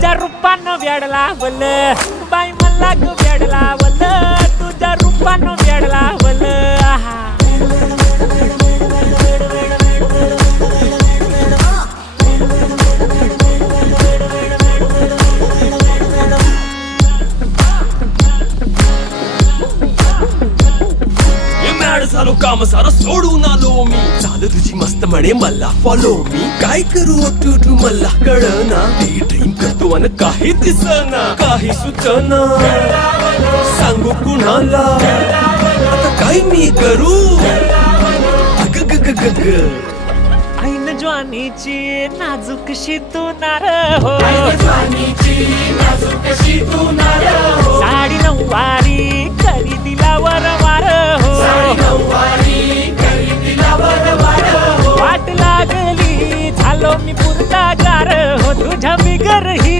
तुझ्या रूपानं वेड लावलं बाई मला ग वेड लावलं तुझ्या रूपानं वेड लावलं आहा झालो काम सारा सोडून आलो मी चाल तुझी मस्त म्हणे मला फॉलो मी काय करू टू मला कळना ड्रीम करतो आणि काही दिसना काही सुचना सांगू कुणाला आता काय मी करू ऐन ज्वानीची नाजूकशी तू नार हो साडी नऊवारी करी दिला वरवार हो वाट लागली झालो मी पुरता गार हो तुझ्या बिगर ही